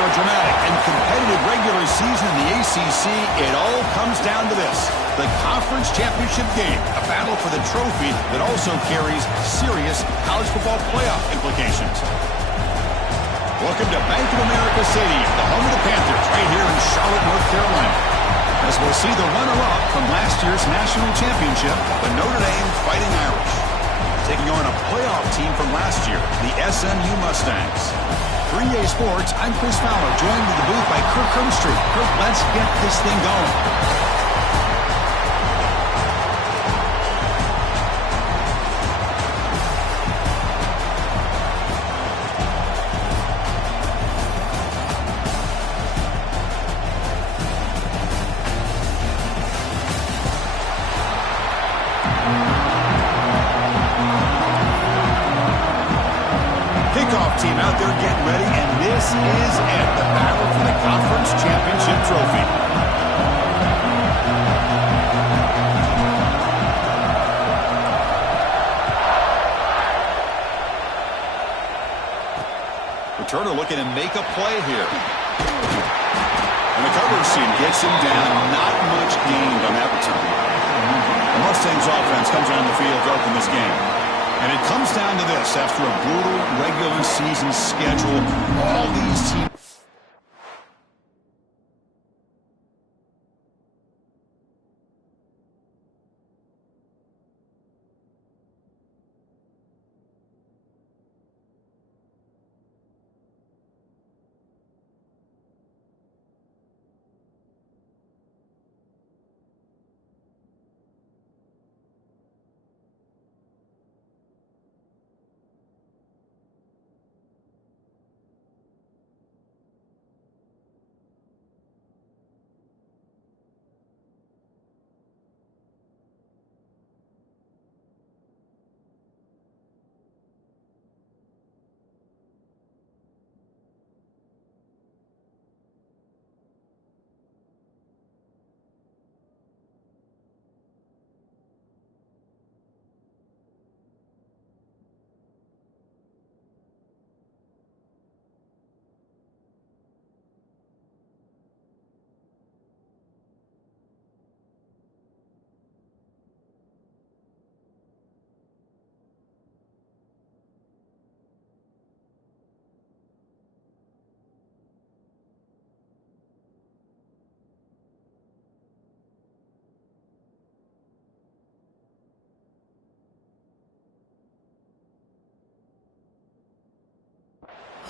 After a dramatic and competitive regular season in the ACC, it all comes down to this: the conference championship game, a battle for the trophy that also carries serious college football playoff implications. Welcome to Bank of America Stadium, the home of the Panthers, right here in Charlotte, North Carolina, as we'll see the runner-up from last year's national championship, the Notre Dame Fighting Irish, taking on a playoff team from last year, the SMU Mustangs. 3A Sports, I'm Chris Fowler, joined in the booth by Kirk Hermstreet. Kirk, let's get this thing going. Team out there getting ready, and this is it, the battle for the conference championship trophy. Returner looking to make a play here. And the coverage team gets him down. Not much gained on that return. The Mustangs offense comes on the field to open this game. And it comes down to this: after a brutal regular season schedule, all these teams...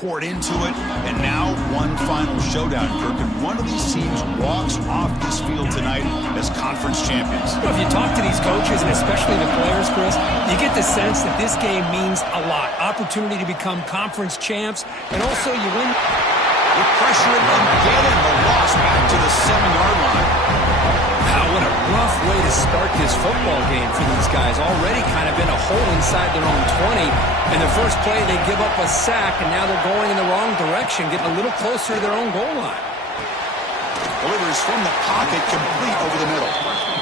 poured into it, and now one final showdown, Kirk, and one of these teams walks off this field tonight as conference champions. Well, if you talk to these coaches, and especially the players, Chris, you get the sense that this game means a lot. Opportunity to become conference champs, and also you win. They pressure him and get him. The loss back to the 7-yard line. Wow, what a rough way to start this football game for these guys. Already kind of in a hole inside their own 20. And the first play, they give up a sack, and now they're going in the wrong direction, getting a little closer to their own goal line. Delivers from the pocket, complete over the middle.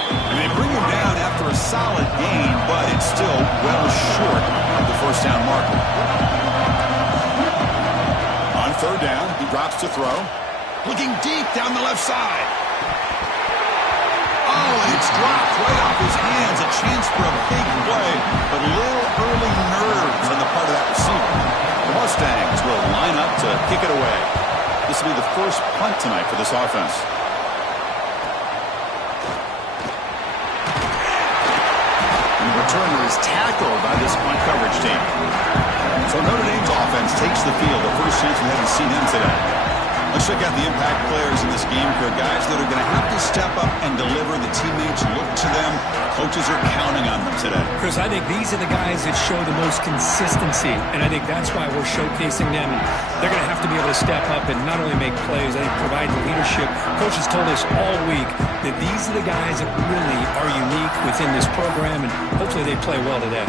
And they bring him down after a solid gain, but it's still well short of the first down marker. On third down, he drops to throw. Looking deep down the left side. Oh, and it's dropped right off his hands. A chance for a big play, but a little early nerves on the part of that receiver. The Mustangs will line up to kick it away. This will be the first punt tonight for this offense. And the returner is tackled by this punt coverage team. So Notre Dame's offense takes the field. The first chance we haven't seen him today. Let's check out the impact players in this game here, guys that are going to have to step up and deliver. The teammates look to them. Coaches are counting on them today. Chris, I think these are the guys that show the most consistency, and I think that's why we're showcasing them. They're going to have to be able to step up and not only make plays, I think provide the leadership. Coaches told us all week that these are the guys that really are unique within this program, and hopefully they play well today.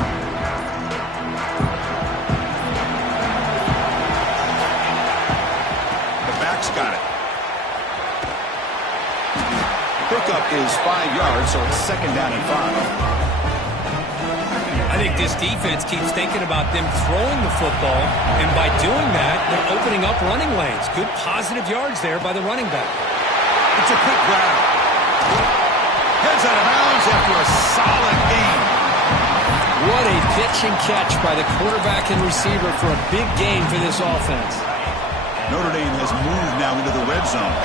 Got it. Pickup is 5 yards, so it's second down and 5. I think this defense keeps thinking about them throwing the football, and by doing that, they're opening up running lanes. Good positive yards there by the running back. It's a quick grab. Heads out of bounds after a solid gain. What a pitch and catch by the quarterback and receiver for a big gain for this offense. Notre Dame has moved now into the red zone.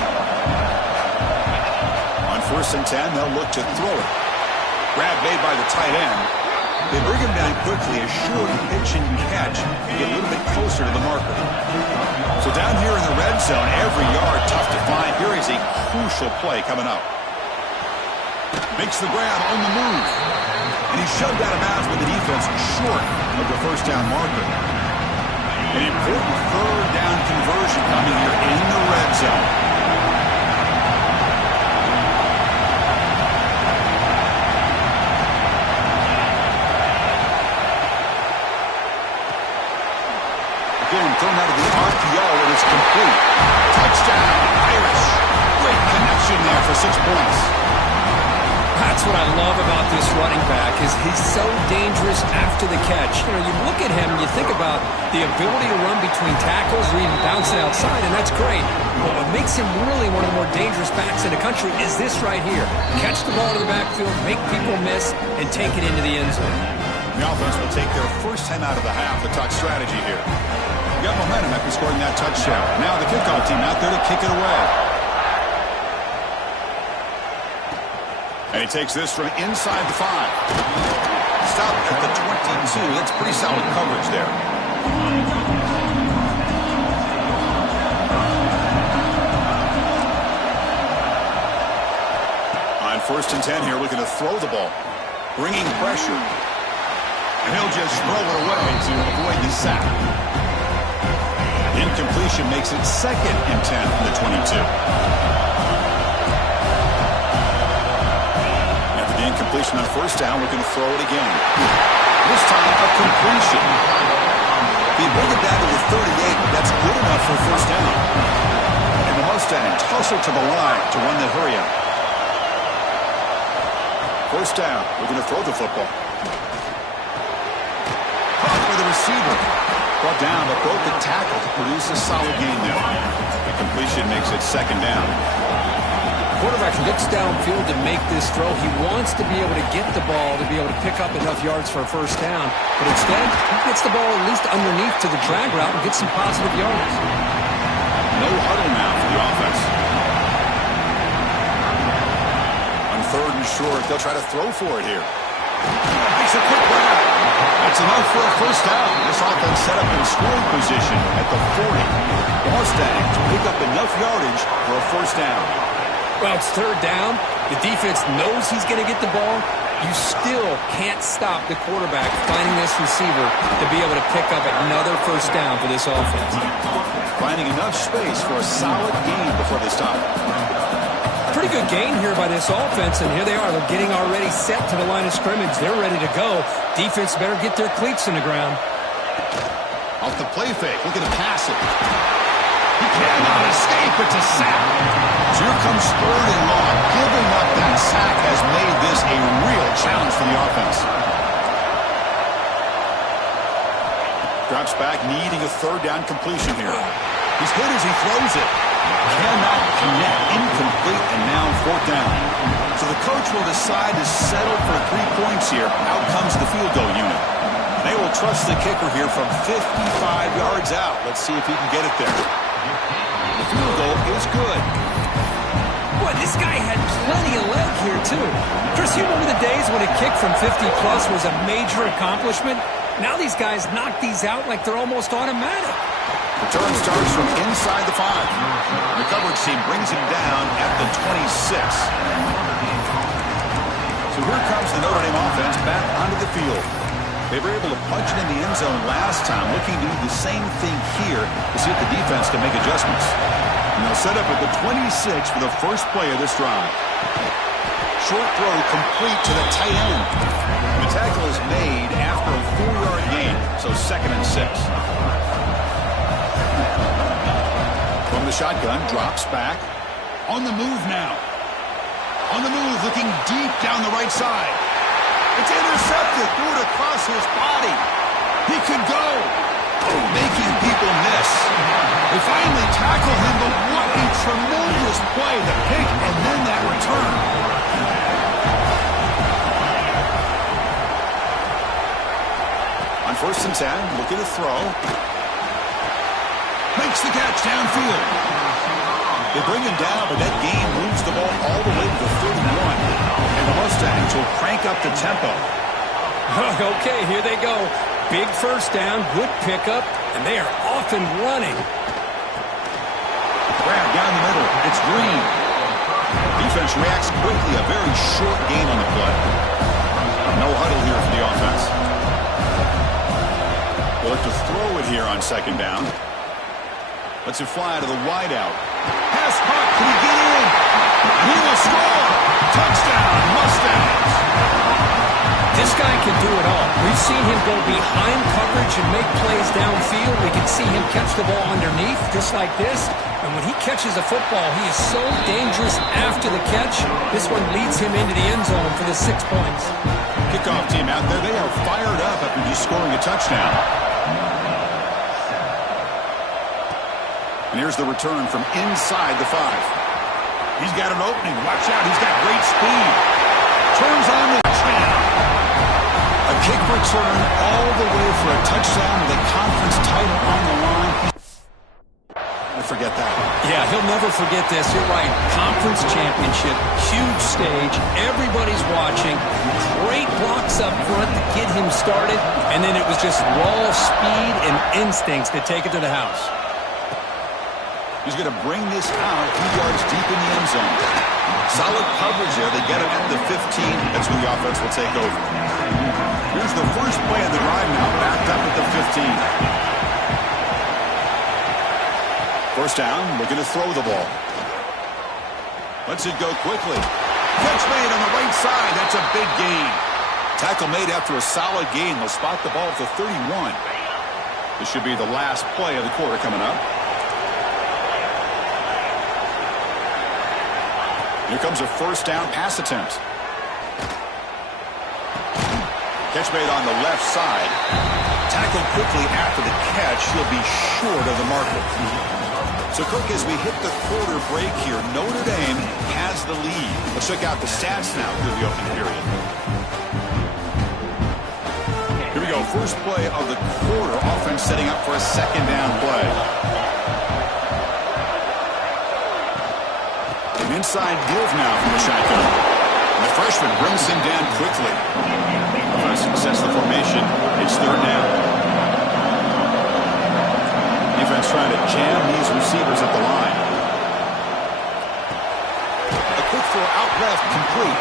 On 1st and 10, they'll look to throw it. Grab made by the tight end. They bring him down quickly, a short pitch and catch, and get a little bit closer to the marker. So down here in the red zone, every yard tough to find. Here is a crucial play coming up. Makes the grab on the move. And he's shoved out of bounds with the defense short of the first down marker. An important 3rd down conversion coming here in the red zone. Again, thrown out of the RPO, and it's complete. Touchdown, Irish. Great connection there for 6 points. That's what I love about this running back is he's so dangerous after the catch. You know, you look at him, you think about the ability to run between tackles or even bounce it outside, and that's great. But what makes him really one of the more dangerous backs in the country is this right here. Catch the ball to the backfield, make people miss, and take it into the end zone. The offense will take their first time out of the half to talk strategy here. Got momentum after scoring that touchdown. Now the kickoff team out there to kick it away. And he takes this from inside the 5. Stop at the 22. That's pretty solid coverage there. On 1st and 10 here, looking to throw the ball. Bringing pressure. And he'll just throw it away to avoid the sack. Incompletion makes it 2nd and 10 from the 22. Incompletion on 1st down. We're going to throw it again. This time a completion. He bring it down to the 38, but that's good enough for 1st down. And the Mustang tussle to the line to run the hurry up. 1st down. We're going to throw the football. Caught for the receiver. Brought down, but broke the tackle to produce a solid gain there. The completion makes it 2nd down. Quarterback looks downfield to make this throw. He wants to be able to get the ball to be able to pick up enough yards for a 1st down. But instead, he gets the ball at least underneath to the drag route and gets some positive yards. No huddle now for the offense. On 3rd and short, they'll try to throw for it here. Makes a quick grab. That's enough for a 1st down. This offense set up in scoring position at the 40. The Mustangs to pick up enough yardage for a 1st down. Well, it's 3rd down. The defense knows he's going to get the ball. You still can't stop the quarterback finding this receiver to be able to pick up another 1st down for this offense. Finding enough space for a solid gain before they stop. Pretty good gain here by this offense, and here they are. They're getting already set to the line of scrimmage. They're ready to go. Defense better get their cleats in the ground. Off the play fake, looking to pass it. He cannot escape. It's a sack. So here comes 3rd and long. Giving up that sack has made this a real challenge for the offense. Drops back, needing a 3rd down completion here. He's hit as he throws it. Cannot connect. Incomplete, and now 4th down. So the coach will decide to settle for 3 points here. Out comes the field goal unit. They will trust the kicker here from 55 yards out. Let's see if he can get it there. The field goal is good. Boy, this guy had plenty of leg here, too. Chris, you remember the days when a kick from 50-plus was a major accomplishment? Now these guys knock these out like they're almost automatic. Return starts from inside the 5. The coverage team brings him down at the 26. So here comes the Notre Dame offense back onto the field. They were able to punch it in the end zone last time, looking to do the same thing here to see if the defense can make adjustments. And they'll set up at the 26 for the first play of this drive. Short throw complete to the tight end. The tackle is made after a 4-yard gain, so 2nd and 6. From the shotgun, drops back. On the move now. On the move, looking deep down the right side. It's intercepted, threw it across his body. He could go, making people miss. They finally tackle him, but what a tremendous play. The pick and then that return. On 1st and 10, looking to throw. Makes the catch downfield. They bring him down, but that gain moves the ball all the way to the 31. And the Mustangs will crank up the tempo. Okay, here they go. Big first down, good pickup, and they are off and running. Grab down the middle. It's Green. Defense reacts quickly. A very short gain on the play. No huddle here for the offense. They'll look to throw it here on 2nd down. Lets it fly to the wideout. Pass caught. Can he get in? He will score. Touchdown, Mustangs. This guy can do it all. We've seen him go behind coverage and make plays downfield. We can see him catch the ball underneath, just like this. And when he catches a football, he is so dangerous after the catch. This one leads him into the end zone for the 6 points. Kickoff team out there. They are fired up after just scoring a touchdown. And here's the return from inside the 5. He's got an opening. Watch out. He's got great speed. Turns on the touchdown. A kick return all the way for a touchdown with a conference title on the line. I'll forget that. Yeah, he'll never forget this. You're right. Conference championship, huge stage. Everybody's watching. Great blocks up front to get him started. And then it was just raw speed and instincts to take it to the house. He's going to bring this out a few yards deep in the end zone. Solid coverage there. They get him at the 15. That's where the offense will take over. Here's the first play of the drive now, backed up at the 15. 1st down, looking to throw the ball. Lets it go quickly. Catch made on the right side. That's a big gain. Tackle made after a solid gain. They'll spot the ball at the 31. This should be the last play of the quarter coming up. Here comes a 1st down pass attempt. Catch made on the left side. Tackled quickly after the catch. He'll be short of the marker. So, Kirk, as we hit the quarter break here, Notre Dame has the lead. Let's check out the stats now through the opening period. Here we go. First play of the quarter. Offense setting up for a 2nd down play. An inside give now from the shotgun. The freshman brings him down quickly. Trying to success the formation. It's 3rd down. Defense trying to jam these receivers at the line. A quick throw out left, complete.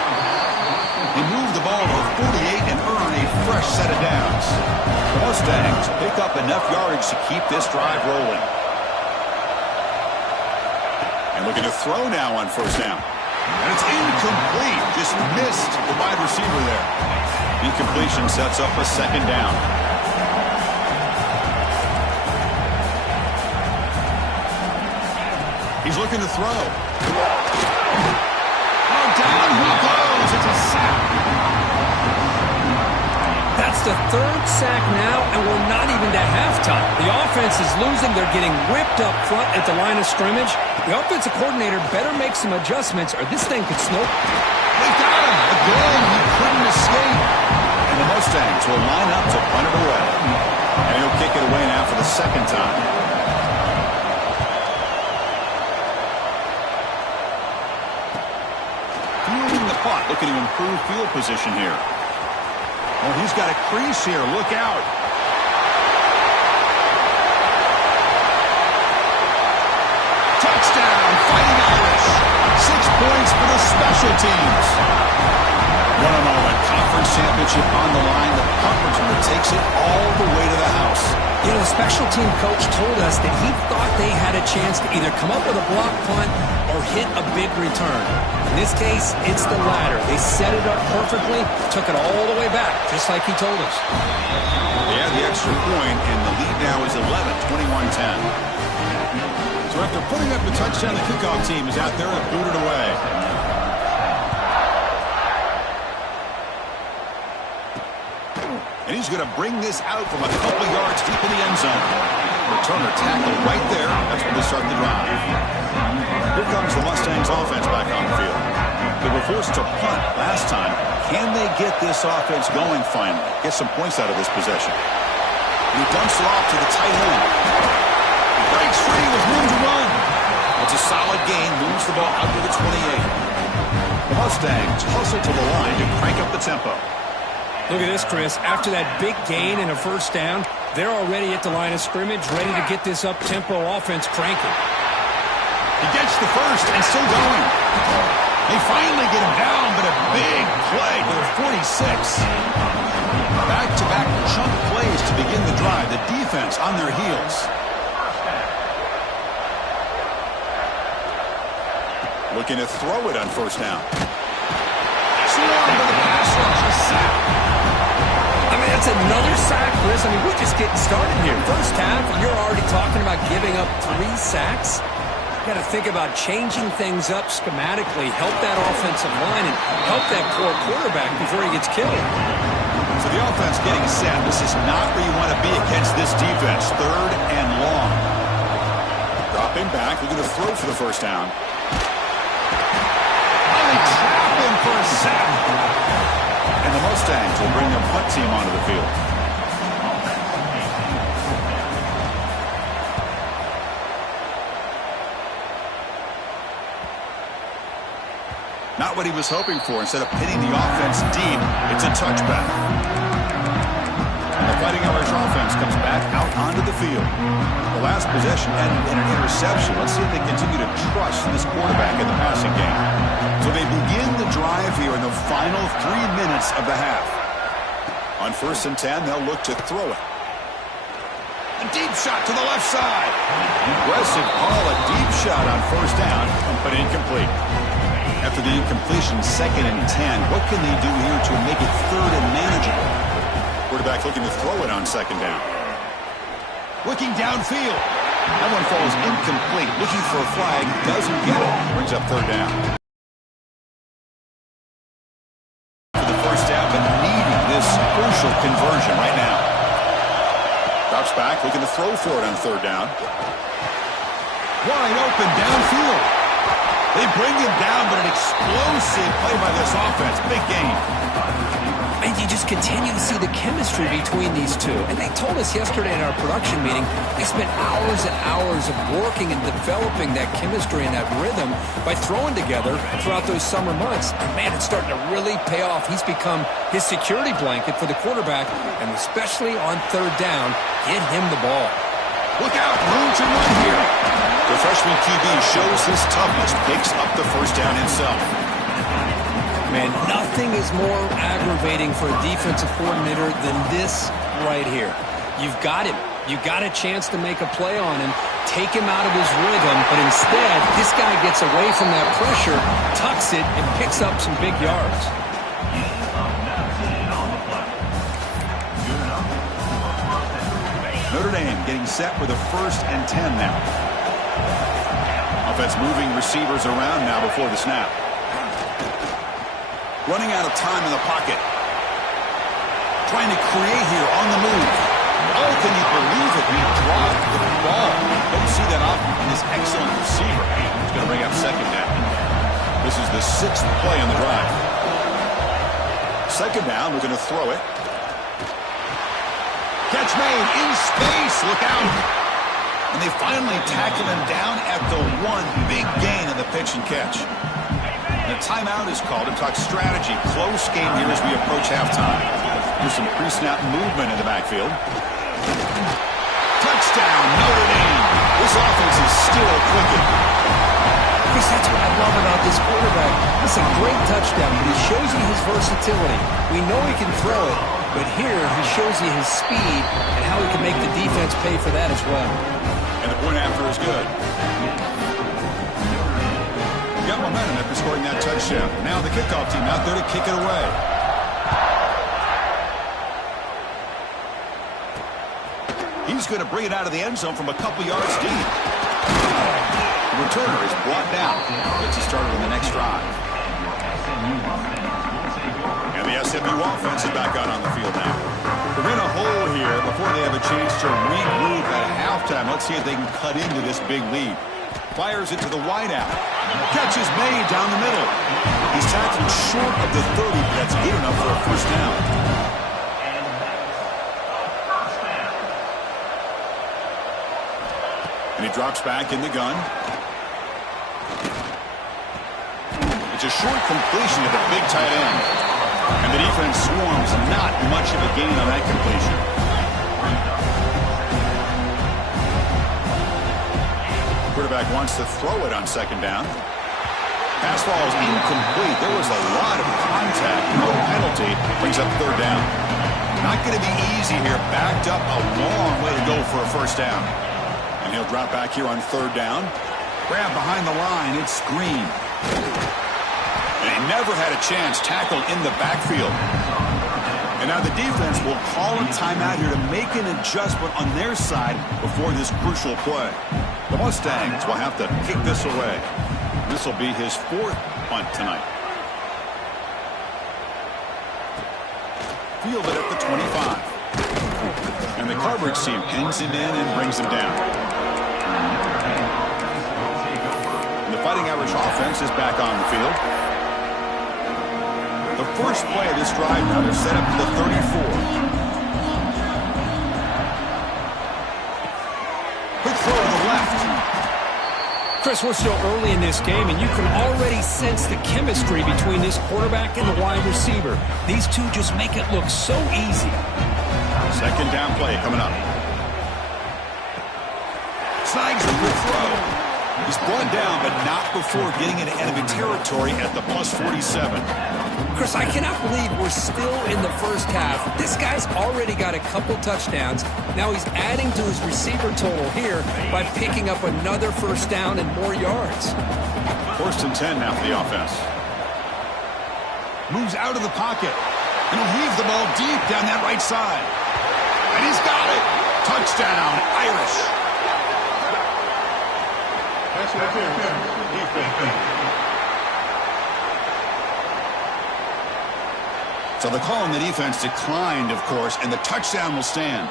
He moved the ball to 48 and earn a fresh set of downs. The Mustangs pick up enough yardage to keep this drive rolling. And looking to throw now on 1st down. And it's incomplete. Just missed the wide receiver there. Incompletion sets up a 2nd down. He's looking to throw. Oh, down he goes. It's a sack. That's the 3rd sack now, and we're not even to halftime. The offense is losing. They're getting whipped up front at the line of scrimmage. The offensive coordinator better make some adjustments, or this thing could snow. They got him. Again, he couldn't escape. And the Mustangs will line up to punt it away. And he'll kick it away now for the 2nd time. Fielding the punt, looking to improve field position here. Oh, he's got a crease here. Look out. Touchdown, Fighting Irish. 6 points for the special teams. One-on-one conference championship on the line. The punt returner takes it all the way to the house. You know, the special team coach told us that he thought they had a chance to either come up with a block punt or hit a big return. In this case, it's the latter. They set it up perfectly, took it all the way back, just like he told us. They had the extra point, and the lead now is 11, 21-10. So after putting up the touchdown, the kickoff team is out there to boot it away. And he's going to bring this out from a couple yards deep in the end zone. Returner tackled right there. That's where they start the drive. Here comes the Mustangs offense back on the field. They were forced to punt last time. Can they get this offense going finally? Get some points out of this possession. And he dumps it off to the tight end. Breaks free with room to run. It's a solid gain. Moves the ball out to the 28. The Mustangs hustle to the line to crank up the tempo. Look at this, Chris. After that big gain and a first down, they're already at the line of scrimmage, ready to get this up-tempo offense cranking. He gets the first and still going. They finally get him down, but a big play to the 46. Back-to-back chunk plays to begin the drive. The defense on their heels. Looking to throw it on first down. Swarmed by the pass rush. A sack. I mean, that's another sack, Chris. I mean, we're just getting started here. First half, you're already talking about giving up 3 sacks. Got to think about changing things up schematically, help that offensive line, and help that poor quarterback before he gets killed. So the offense getting set. This is not where you want to be against this defense. 3rd and long. Dropping back. We're going to throw for the first down. Oh, they trap him for a sack. And the Mustangs will bring their punt team onto the field. Not what he was hoping for. Instead of pitting the offense deep, it's a touchback. And the Fighting Irish offense comes back out onto the field. The last possession ended in an interception. Let's see if they continue to trust this quarterback in the passing game. So they begin the drive here in the final 3 minutes of the half. On 1st and 10, they'll look to throw it. A deep shot to the left side. Aggressive call, a deep shot on first down, but incomplete. After the incompletion, 2nd and 10. What can they do here to make it 3rd and manageable? Quarterback looking to throw it on 2nd down. Looking downfield. That one falls incomplete. Looking for a flag. Doesn't get it. Brings up 3rd down. For the first down, but needing this crucial conversion right now. Drops back. Looking to throw for it on 3rd down. Wide open downfield. They bring him down, but an explosive play by this offense. Big game. And you just continue to see the chemistry between these two. And they told us yesterday in our production meeting, they spent hours and hours of working and developing that chemistry and that rhythm by throwing together throughout those summer months. And man, it's starting to really pay off. He's become his security blanket for the quarterback, and especially on 3rd down, get him the ball. Look out, room to run here. The freshman QB shows his toughness, picks up the first down himself. Man, nothing is more aggravating for a defensive coordinator than this right here. You've got him. You've got a chance to make a play on him, take him out of his rhythm, but instead, this guy gets away from that pressure, tucks it, and picks up some big yards. Notre Dame getting set with a 1st and 10 now. Offense moving receivers around now before the snap. Running out of time in the pocket. Trying to create here on the move. Oh, can you believe it? He dropped the ball. Don't see that often from this excellent receiver. He's going to bring up 2nd down. This is the 6th play on the drive. 2nd down, we're going to throw it. Catch made in space. Look out. And they finally tackle him down at the 1. Big gain in the pitch and catch. And a timeout is called to talk strategy. Close game here as we approach halftime. There's some pre-snap movement in the backfield. Touchdown, Notre Dame. This offense is still clicking. Chris, that's what I love about this quarterback. It's a great touchdown, but he shows you his versatility. We know he can throw it, but here he shows you his speed and how he can make the defense pay for that as well. And the point after is good. You got momentum after scoring that touchdown. Now the kickoff team out there to kick it away. He's going to bring it out of the end zone from a couple yards deep. The returner is brought down. Gets you started on the next drive. And the SMU offense is back out on the field now. They're in a hole here before they have a chance to regroup at halftime. Let's see if they can cut into this big lead. Fires it to the wideout. Catch is made down the middle. He's tackled short of the 30, but that's good enough for a first down. And he drops back in the gun. It's a short completion to the big tight end. And the defense swarms. Not much of a gain on that completion. Quarterback wants to throw it on second down. Pass falls incomplete. There was a lot of contact. No penalty. Brings up third down. Not going to be easy here. Backed up a long way to go for a first down. And he'll drop back here on third down. Grab behind the line. It's Green. And he never had a chance. Tackled in the backfield. And now the defense will call a timeout here to make an adjustment on their side before this crucial play. The Mustangs will have to kick this away. This will be his fourth punt tonight. Fielded at the 25. And the coverage team pins him in and brings him down. And the Fighting Irish offense is back on the field. The first play of this drive now, they're set up to the 34. Quick throw to the left. Chris, we're still early in this game, and you can already sense the chemistry between this quarterback and the wide receiver. These two just make it look so easy. Second down play coming up. Snags the good throw. He's brought down, but not before getting into enemy territory at the plus 47. Chris, I cannot believe we're still in the first half. This guy's already got a couple touchdowns. Now he's adding to his receiver total here by picking up another first down and more yards. First and 10 now for the offense. Moves out of the pocket. And he'll heave the ball deep down that right side. And he's got it. Touchdown, Irish. So the call on the defense declined, of course, and the touchdown will stand.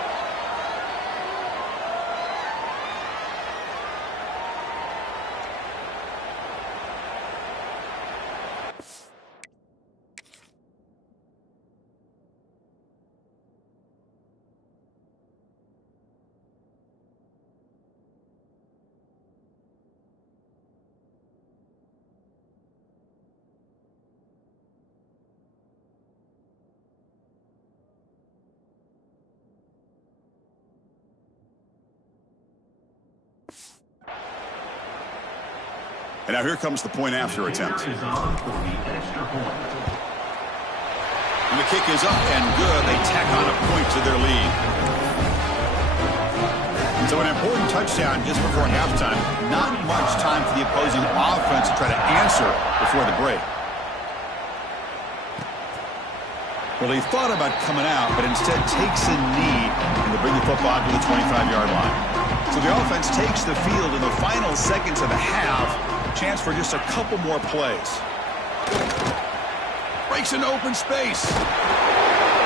And now here comes the point after attempt. And the kick is up and good. They tack on a point to their lead. And so an important touchdown just before halftime. Not much time for the opposing offense to try to answer before the break. Well, he thought about coming out, but instead takes a knee and to bring the football to the 25-yard line. So the offense takes the field in the final seconds of the half. Chance for just a couple more plays. Breaks into open space.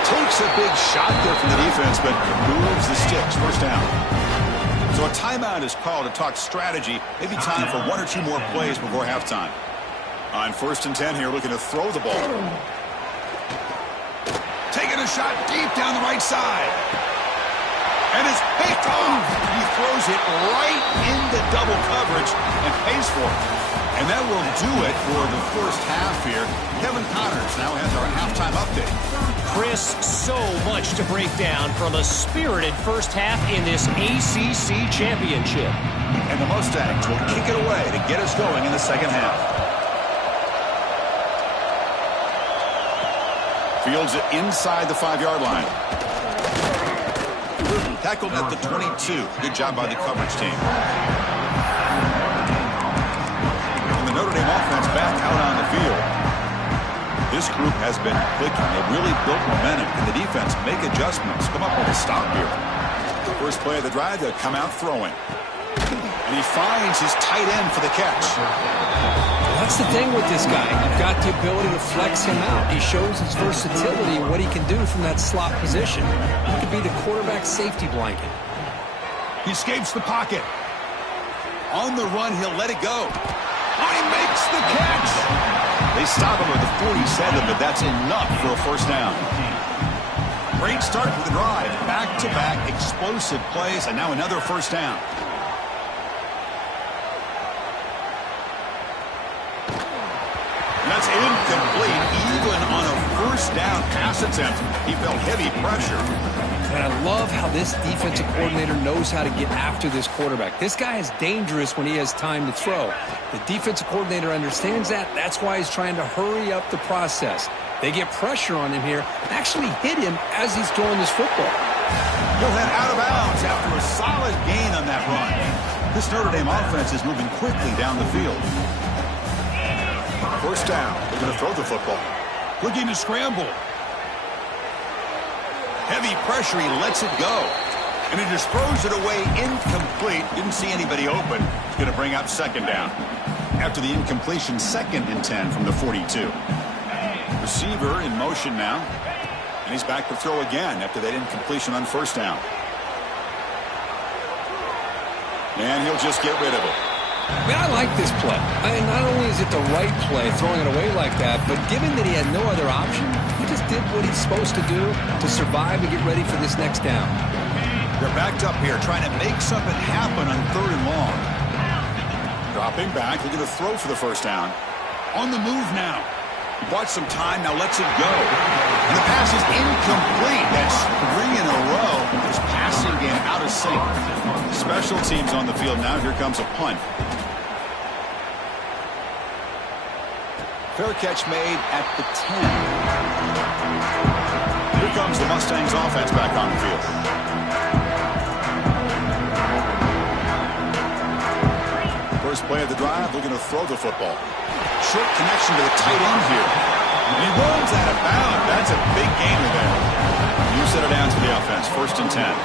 Takes a big shot there from the defense, but moves the sticks. First down. So a timeout is called to talk strategy. Maybe time for one or two more plays before halftime. On first and 10 here, looking to throw the ball. Taking a shot deep down the right side. And it's picked off. He throws it right into double coverage and pays for it. And that will do it for the first half here. Kevin Connors now has our halftime update. Chris, so much to break down from a spirited first half in this ACC championship. And the Mustangs will kick it away to get us going in the second half. Fields it inside the 5-yard line. Tackled at the 22. Good job by the coverage team. And the Notre Dame offense back out on the field. This group has been clicking. They've really built momentum, and the defense make adjustments. Come up with a stop here. The first play of the drive, they'll come out throwing. And he finds his tight end for the catch. That's the thing with this guy. You've got the ability to flex him out. He shows his versatility and what he can do from that slot position. He could be the quarterback safety blanket. He escapes the pocket. On the run, he'll let it go. Oh, he makes the catch. They stop him at the 47, but that's enough for a first down. Great start to the drive. Back-to-back explosive plays, and now another first down. That's incomplete, even on a first down pass attempt. He felt heavy pressure. And I love how this defensive coordinator knows how to get after this quarterback. This guy is dangerous when he has time to throw. The defensive coordinator understands that. That's why he's trying to hurry up the process. They get pressure on him here, actually hit him as he's throwing this football. He'll head out of bounds after a solid gain on that run. This Notre Dame offense is moving quickly down the field. First down. They're going to throw the football. Looking to scramble. Heavy pressure. He lets it go. And he just throws it away incomplete. Didn't see anybody open. He's going to bring up second down. After the incompletion, 2nd and 10 from the 42. Receiver in motion now. And he's back to throw again after that incompletion on first down. And he'll just get rid of it. I mean, I like this play. Not only is it the right play, throwing it away like that, but given that he had no other option, he just did what he's supposed to do to survive and get ready for this next down. They're backed up here, trying to make something happen on 3rd and long. Dropping back, looking to throw for the first down. On the move now. He bought some time, now lets it go. And the pass is incomplete. That's 3 in a row. His passing game out of sync. Special teams on the field now. Here comes a punt. Fair catch made at the 10. Here comes the Mustangs offense back on the field. First play of the drive, looking to throw the football. Short connection to the tight end here. And he rolls out of bounds. That's a big gainer there. You set it down to the offense. 1st and 10.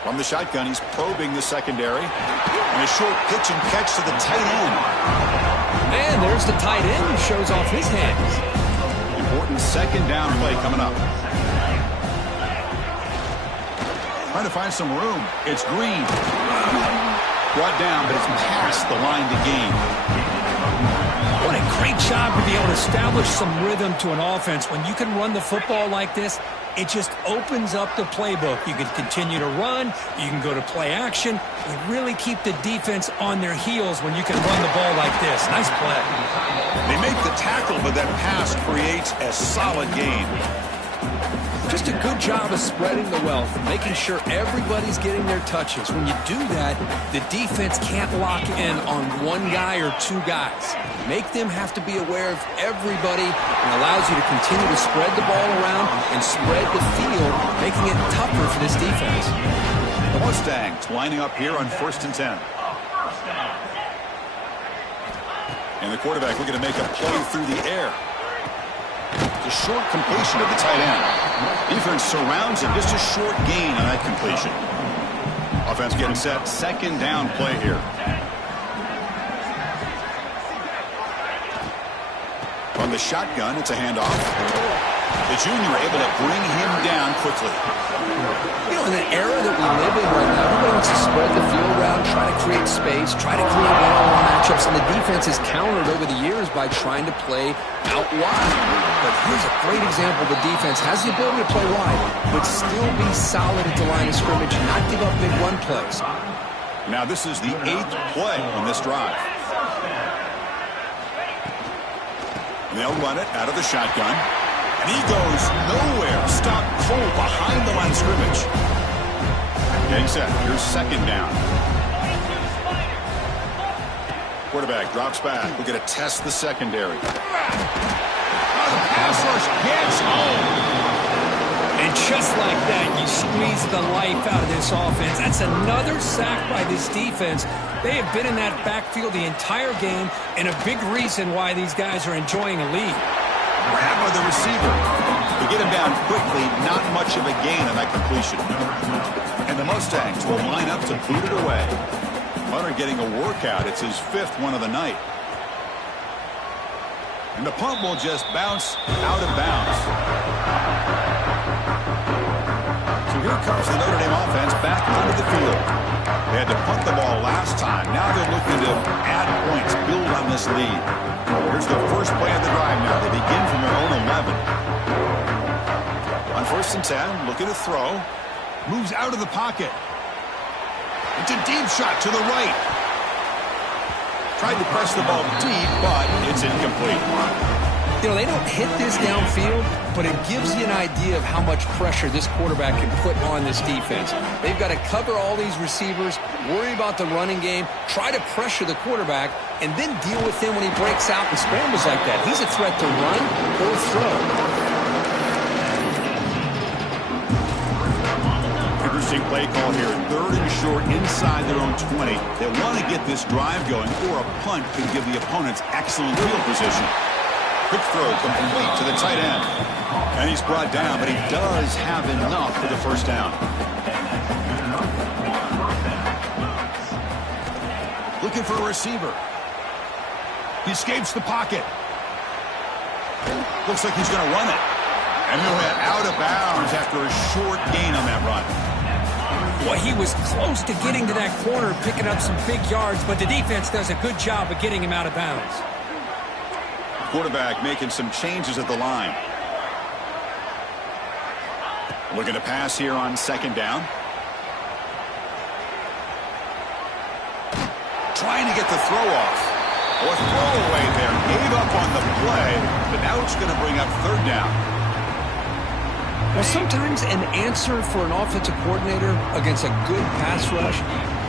From the shotgun, he's probing the secondary. And a short pitch and catch to the tight end. And there's the tight end who shows off his hands. Important 2nd down play coming up. Trying to find some room. It's Green. Brought down, but it's past the line to gain. What a great job to be able to establish some rhythm to an offense. When you can run the football like this, it just opens up the playbook. You can continue to run. You can go to play action. You really keep the defense on their heels when you can run the ball like this. Nice play. They make the tackle, but that pass creates a solid gain. Just a good job of spreading the wealth, making sure everybody's getting their touches. When you do that, the defense can't lock in on one guy or 2 guys. Make them have to be aware of everybody and allows you to continue to spread the ball around and spread the field, making it tougher for this defense. The Mustangs lining up here on 1st and 10. And the quarterback looking to make a play through the air. It's a short completion of the tight end. Defense surrounds him. Just a short gain on that completion. Offense getting set. 2nd down play here. From the shotgun, it's a handoff. The junior able to bring him down quickly. You know, in the era that we live in right now, everybody wants to spread the field around, try to create space, try to create one-on-one matchups, and the defense has countered over the years by trying to play out wide. But here's a great example. The defense has the ability to play wide, but still be solid at the line of scrimmage and not give up big run plays. Now this is the 8th play on this drive. And they'll run it out of the shotgun. And he goes nowhere. Stop cold behind the line of scrimmage. Getting set. Here's 2nd down. Quarterback drops back. We're going to test the secondary. The pass rush gets home. And just like that, you squeeze the life out of this offense. That's another sack by this defense. They have been in that backfield the entire game, and a big reason why these guys are enjoying a lead. Grab by the receiver. To get him down quickly, not much of a gain on that completion. And the Mustangs will line up to boot it away. Notre getting a workout. It's his 5th one of the night. And the punt will just bounce out of bounds. So here comes the Notre Dame offense back onto the field. They had to punt the ball last time. Now they're looking to add points, build on this lead. Here's the first play of the drive now. They begin from their own 11. On 1st and 10, looking to throw. Moves out of the pocket. It's a deep shot to the right. Tried to press the ball deep, but it's incomplete. You know, they don't hit this downfield, but it gives you an idea of how much pressure this quarterback can put on this defense. They've got to cover all these receivers, worry about the running game, try to pressure the quarterback, and then deal with him when he breaks out and scrambles like that. He's a threat to run or throw. Interesting play call here. 3rd and short inside their own 20. They want to get this drive going, or a punt could give the opponents excellent field position. Quick throw complete to the tight end. And he's brought down, but he does have enough for the first down. Looking for a receiver. He escapes the pocket. Looks like he's going to run it. And he'll head out of bounds after a short gain on that run. Well, he was close to getting to that corner, picking up some big yards, but the defense does a good job of getting him out of bounds. Quarterback making some changes at the line. Looking to pass here on 2nd down. Trying to get the throw off. Or throwaway there. Gave up on the play, but now it's going to bring up 3rd down. Well, sometimes an answer for an offensive coordinator against a good pass rush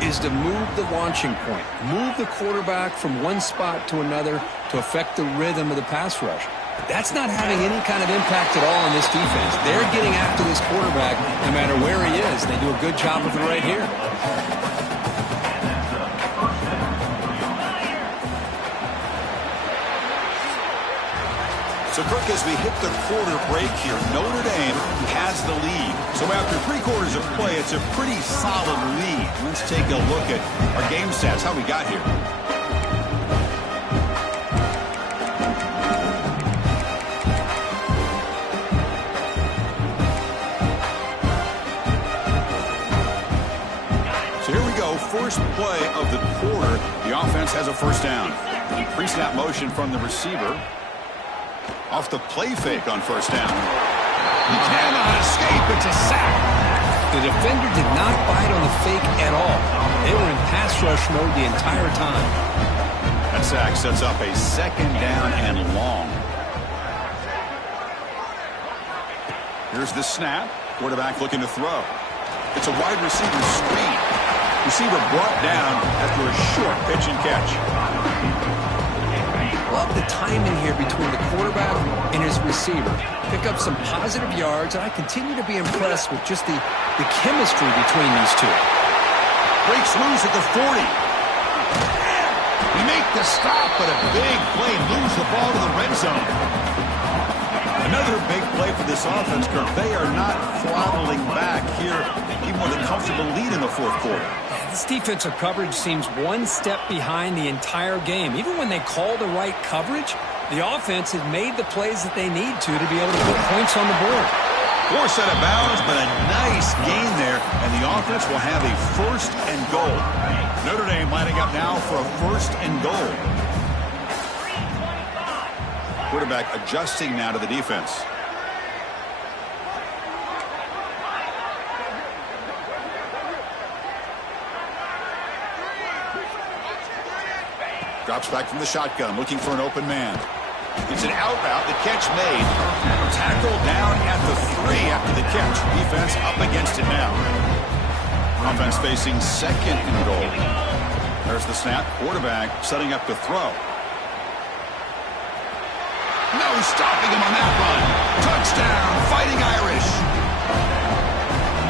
is to move the launching point, move the quarterback from one spot to another to affect the rhythm of the pass rush. That's not having any kind of impact at all on this defense. They're getting after this quarterback no matter where he is. They do a good job of it right here. So, Kirk, as we hit the quarter break here, Notre Dame has the lead. So after 3 quarters of play, it's a pretty solid lead. Let's take a look at our game stats, how we got here. So here we go, first play of the quarter. The offense has a first down. Pre-snap motion from the receiver. Off the play fake on first down. He cannot escape. It's a sack. The defender did not bite on the fake at all. They were in pass rush mode the entire time. That sack sets up a 2nd down and long. Here's the snap. Quarterback looking to throw. It's a wide receiver screen. Receiver brought down after a short pitch and catch. Love the timing here between the quarterback and his receiver. Pick up some positive yards, and I continue to be impressed with just the chemistry between these two. Breaks loose at the 40. He make the stop, but a big play moves the ball to the red zone. Another big play for this offense, Kirk. They are not throttling back here, even with a comfortable lead in the 4th quarter. This defensive coverage seems one step behind the entire game. Even when they call the right coverage, the offense has made the plays that they need to be able to put points on the board. 4 set of bounds, but a nice gain there, and the offense will have a 1st and goal. Notre Dame lining up now for a 1st and goal. Quarterback adjusting now to the defense. Drops back from the shotgun, looking for an open man. It's an out route, the catch made. Tackled down at the 3 after the catch. Defense up against it now. Offense facing 2nd and goal. There's the snap. Quarterback setting up to throw. No stopping him on that run. Touchdown, Fighting Irish.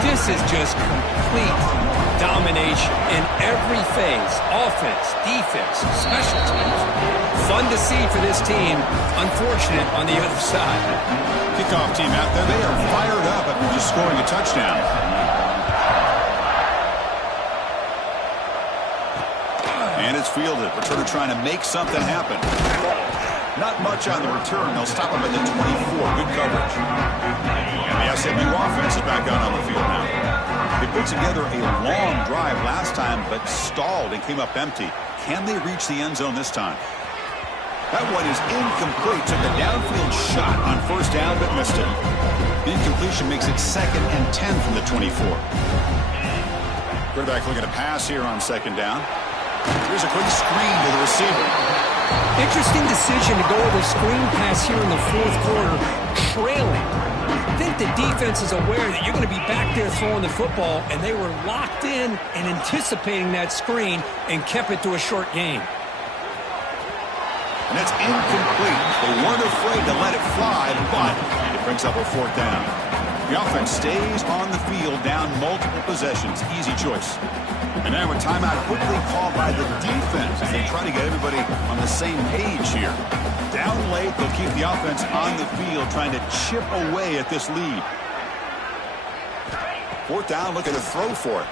This is just complete domination in every phase. Offense, defense, special teams. Fun to see for this team. Unfortunate on the other side. Kickoff team out there. They are fired up after just scoring a touchdown. fielded. Returner trying to make something happen. Not much on the return. They'll stop him at the 24. Good coverage. And the SMU offense is back out on the field now. They put together a long drive last time, but stalled and came up empty. Can they reach the end zone this time? That one is incomplete. Took a downfield shot on first down, but missed it. The incompletion makes it 2nd and 10 from the 24. Quarterback looking to pass here on 2nd down. Here's a quick screen to the receiver. Interesting decision to go with a screen pass here in the 4th quarter, trailing. I think the defense is aware that you're going to be back there throwing the football, and they were locked in and anticipating that screen and kept it to a short gain. And that's incomplete. They weren't afraid to let it fly, but it brings up a 4th down. The offense stays on the field, down multiple possessions. Easy choice. And now a timeout quickly called by the defense as they try to get everybody on the same page here. Down late, they'll keep the offense on the field, trying to chip away at this lead. 4th down, looking to throw for it.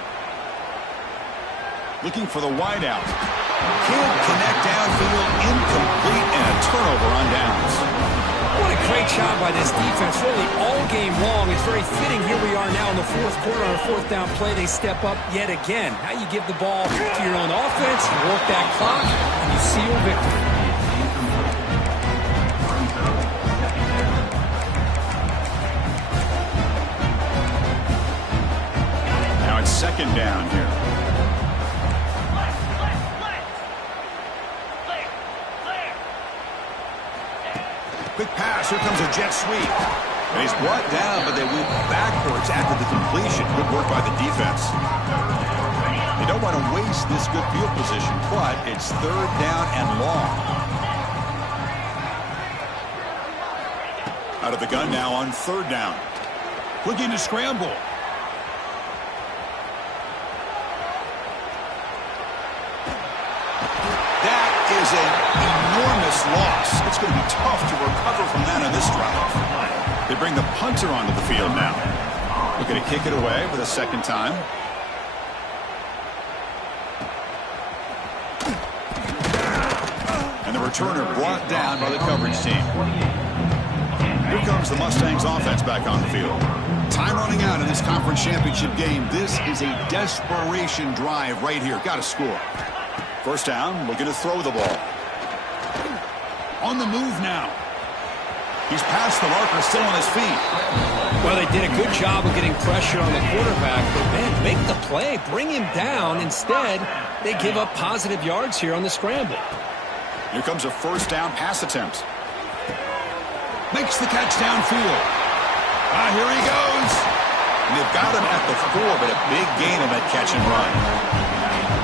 Looking for the wideout. Can't connect downfield, incomplete, and a turnover on downs. What a great job by this defense, really all game long. It's very fitting. Here we are now in the 4th quarter on a 4th down play. They step up yet again. Now you give the ball to your own offense, you work that clock, and you seal victory. Now it's 2nd down here. Quick pass. Here comes a jet sweep. And he's brought down, but they went backwards after the completion. Good work by the defense. They don't want to waste this good field position, but it's 3rd down and long. Out of the gun now on 3rd down. Looking to scramble. That is an enormous loss. It's going to be tough to recover from that on this drive. They bring the punter onto the field now. Looking to kick it away for the 2nd time. And the returner brought down by the coverage team. Here comes the Mustangs offense back on the field. Time running out in this conference championship game. This is a desperation drive right here. Got to score. 1st down, looking to throw the ball. On the move now. He's past the marker, still on his feet. Well, they did a good job of getting pressure on the quarterback, but man, make the play, bring him down. Instead, they give up positive yards here on the scramble. Here comes a 1st down pass attempt. Makes the catch downfield. Here he goes. And they've got him at the 4, but a big gain on that catch and run.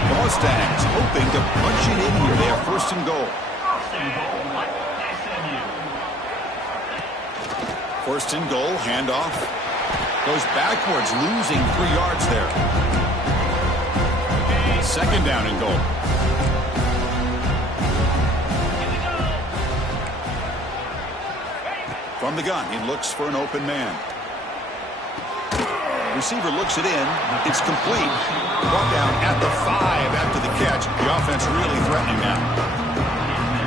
The Mustangs hoping to punch it in here. They have 1st and goal. 1st and goal, handoff. Goes backwards, losing 3 yards there. 2nd down and goal. From the gun, he looks for an open man. Receiver looks it in. It's complete. Brought down at the 5 after the catch. The offense really threatening now.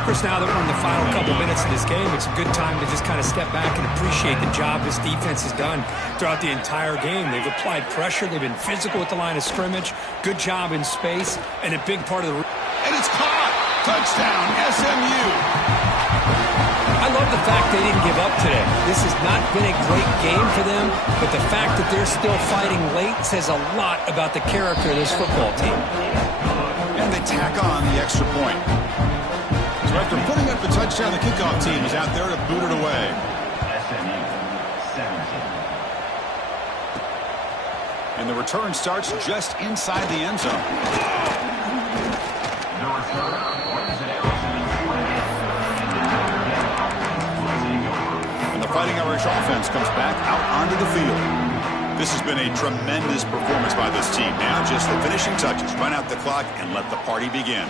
Chris, now that we're in the final couple minutes of this game, it's a good time to just kind of step back and appreciate the job this defense has done throughout the entire game. They've applied pressure. They've been physical at the line of scrimmage. Good job in space. And a big part of the... And it's caught! Touchdown, SMU! I love the fact they didn't give up today. This has not been a great game for them, but the fact that they're still fighting late says a lot about the character of this football team. And they tack on the extra point. So after putting up the touchdown, the kickoff team is out there to boot it away. And the return starts just inside the end zone. And the Fighting Irish offense comes back out onto the field. This has been a tremendous performance by this team. Now just the finishing touches. Run out the clock and let the party begin.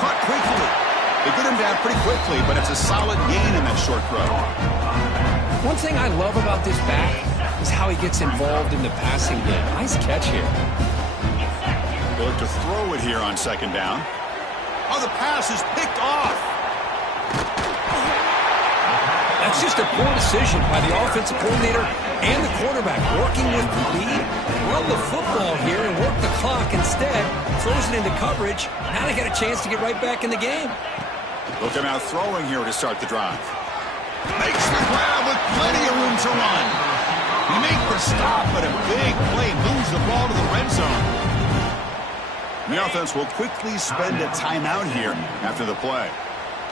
Caught quickly. They get him down pretty quickly, but it's a solid gain in that short throw. One thing I love about this back is how he gets involved in the passing game. Nice catch here. They look to throw it here on second down. Oh, the pass is picked off. That's just a poor decision by the offensive coordinator and the quarterback. Working with the lead, run the football here and work the clock instead. Throws it into coverage. Now they got a chance to get right back in the game. Look at him out throwing here to start the drive. Makes the grab with plenty of room to run. He makes the stop, but a big play moves the ball to the red zone. The offense will quickly spend a timeout here after the play.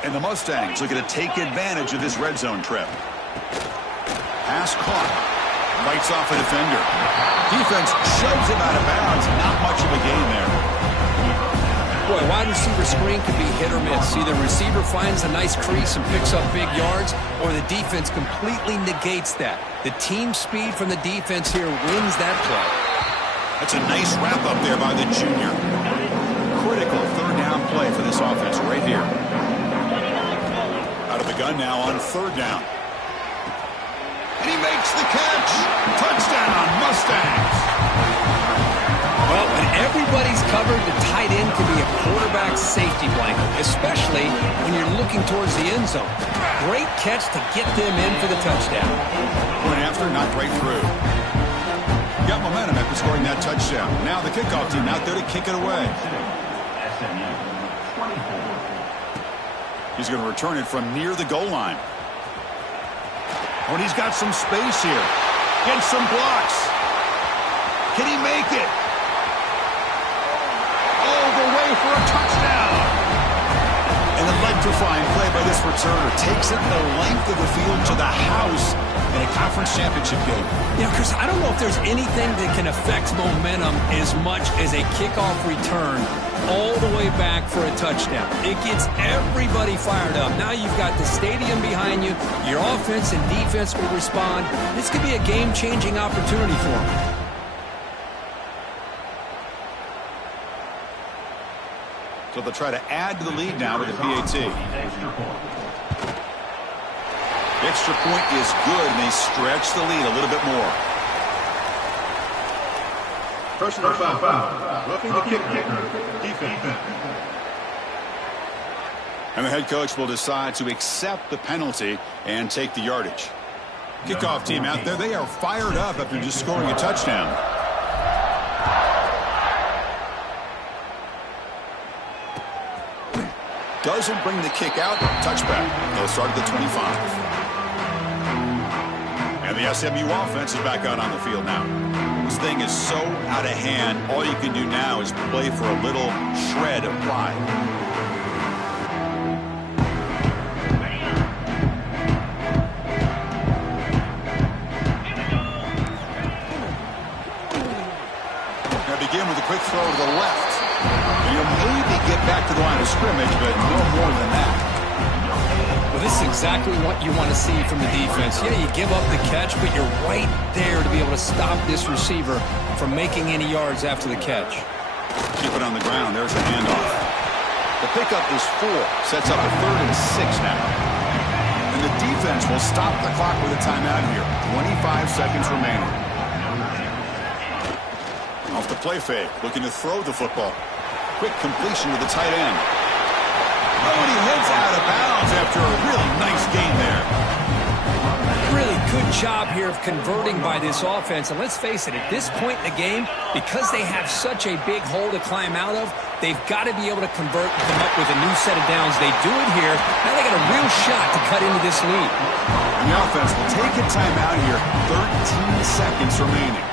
And the Mustangs looking to take advantage of this red zone trip. Pass caught. Fights off a defender. Defense shoves him out of bounds. Not much of a gain there. Boy, a wide receiver screen can be hit or miss. Either receiver finds a nice crease and picks up big yards, or the defense completely negates that. The team speed from the defense here wins that play. That's a nice wrap up there by the junior. Critical third down play for this offense right here. Out of the gun now on third down. And he makes the catch. Touchdown, Mustangs. Well, when everybody's covered, the tight end can be a quarterback's safety blanket, especially when you're looking towards the end zone. Great catch to get them in for the touchdown. Point after, not right through. Got momentum after scoring that touchdown. Now the kickoff team out there to kick it away. He's going to return it from near the goal line. When he's got some space here. Gets some blocks. Can he make it? All the way for a touchdown. An electrifying play by this returner. Takes it the length of the field to the house in a conference championship game. Yeah, Chris, I don't know if there's anything that can affect momentum as much as a kickoff return all the way back for a touchdown. It gets everybody fired up. Now you've got the stadium behind you. Your offense and defense will respond. This could be a game-changing opportunity for them. So they'll try to add to the lead now with the PAT. The extra point is good, and they stretch the lead a little bit more. Personal foul. Roughing the kicker. Defense. And the head coach will decide to accept the penalty and take the yardage. Kickoff team out there, they are fired up after just scoring a touchdown. Doesn't bring the kick out. Touchback. They'll start at the 25. And the SMU offense is back out on the field now. This thing is so out of hand, all you can do now is play for a little shred of pride. Now begin with a quick throw to the left. And you'll maybe get back to the line of scrimmage, but no more than that. Well, this is exactly what you want to see from the defense. Yeah, you give up the catch, but you're right there to be able to stop this receiver from making any yards after the catch. Keep it on the ground. There's a handoff. The pickup is 4. Sets up a 3rd and 6 now. And the defense will stop the clock with a timeout here. 25 seconds remaining. Off the play fake. Looking to throw the football. Quick completion to the tight end. Oh, and he heads out of bounds after a really nice gain there. Really good job here of converting by this offense. And let's face it, at this point in the game, because they have such a big hole to climb out of, they've got to be able to convert and come up with a new set of downs. They do it here. Now they got a real shot to cut into this lead. And the offense will take a timeout here. 13 seconds remaining.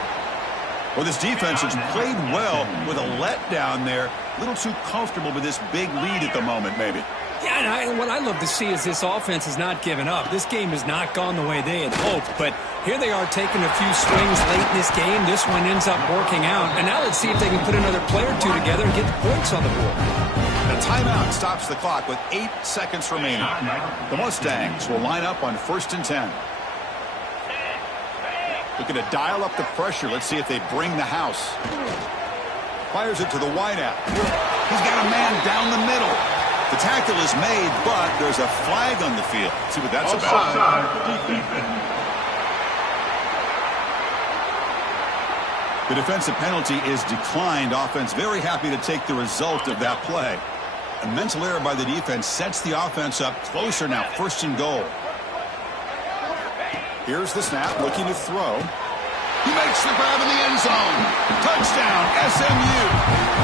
Well, this defense has played well with a letdown there. A little too comfortable with this big lead at the moment, maybe. Yeah, and what I love to see is this offense has not given up. This game has not gone the way they had hoped, but here they are taking a few swings late in this game. This one ends up working out, and now let's see if they can put another play or two together and get the points on the board. The timeout stops the clock with 8 seconds remaining. The Mustangs will line up on 1st and 10. Looking to dial up the pressure. Let's see if they bring the house. Fires it to the wideout. He's got a man down the middle. The tackle is made, but there's a flag on the field. Let's see what that's about. The defensive penalty is declined. Offense very happy to take the result of that play. A mental error by the defense sets the offense up closer now, 1st and goal. Here's the snap, looking to throw. He makes the grab in the end zone. Touchdown, SMU.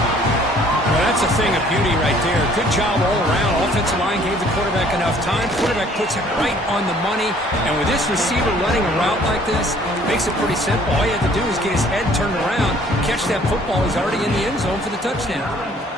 Well, that's a thing of beauty right there. Good job all around. Offensive line gave the quarterback enough time. Quarterback puts it right on the money. And with this receiver running a route like this, it makes it pretty simple. All you have to do is get his head turned around, catch that football. He's already in the end zone for the touchdown.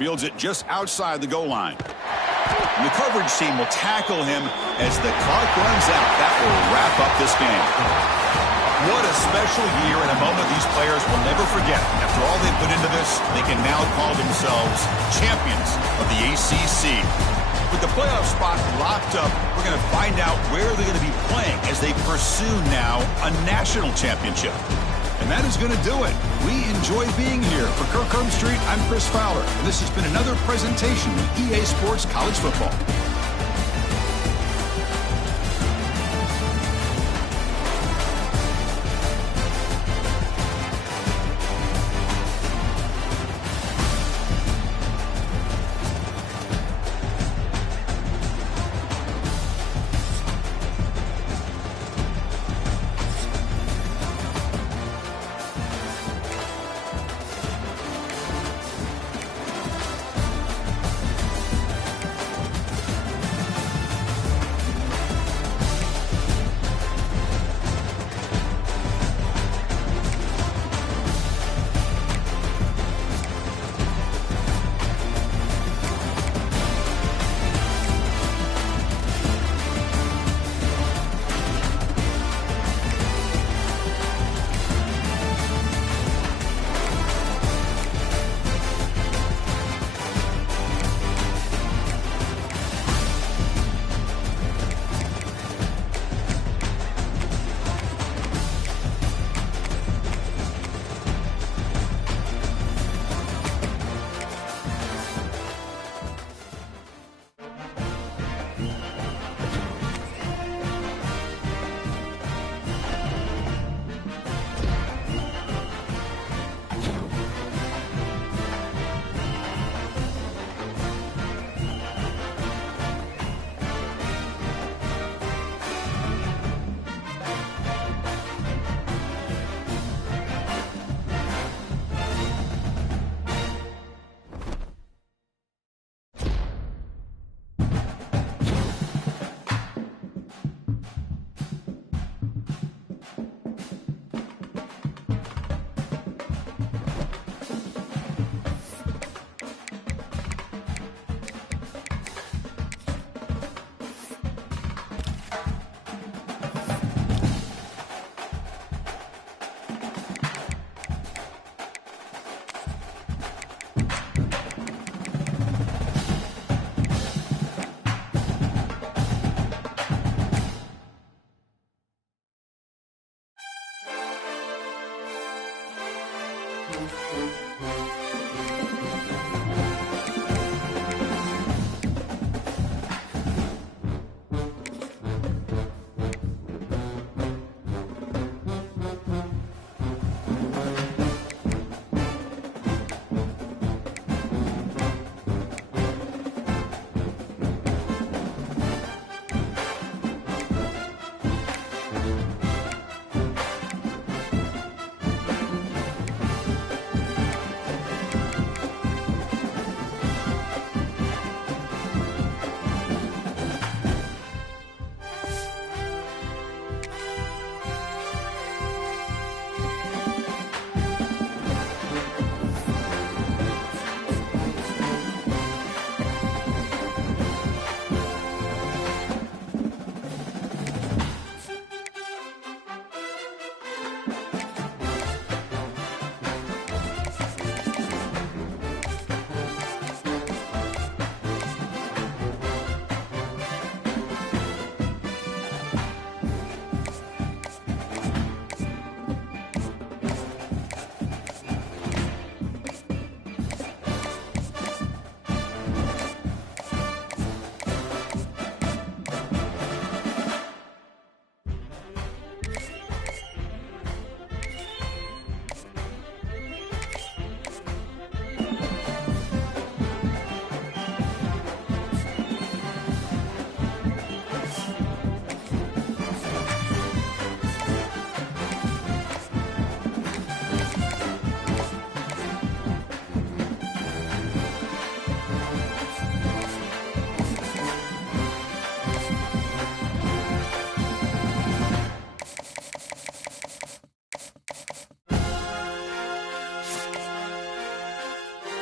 Fields it just outside the goal line. And the coverage team will tackle him as the clock runs out. That will wrap up this game. What a special year and a moment these players will never forget. After all they put into this, they can now call themselves champions of the ACC. With the playoff spot locked up, we're going to find out where they're going to be playing as they pursue now a national championship. And that is going to do it. We enjoy being here. For Kirk Herbstreit, I'm Chris Fowler, and this has been another presentation of EA Sports College Football.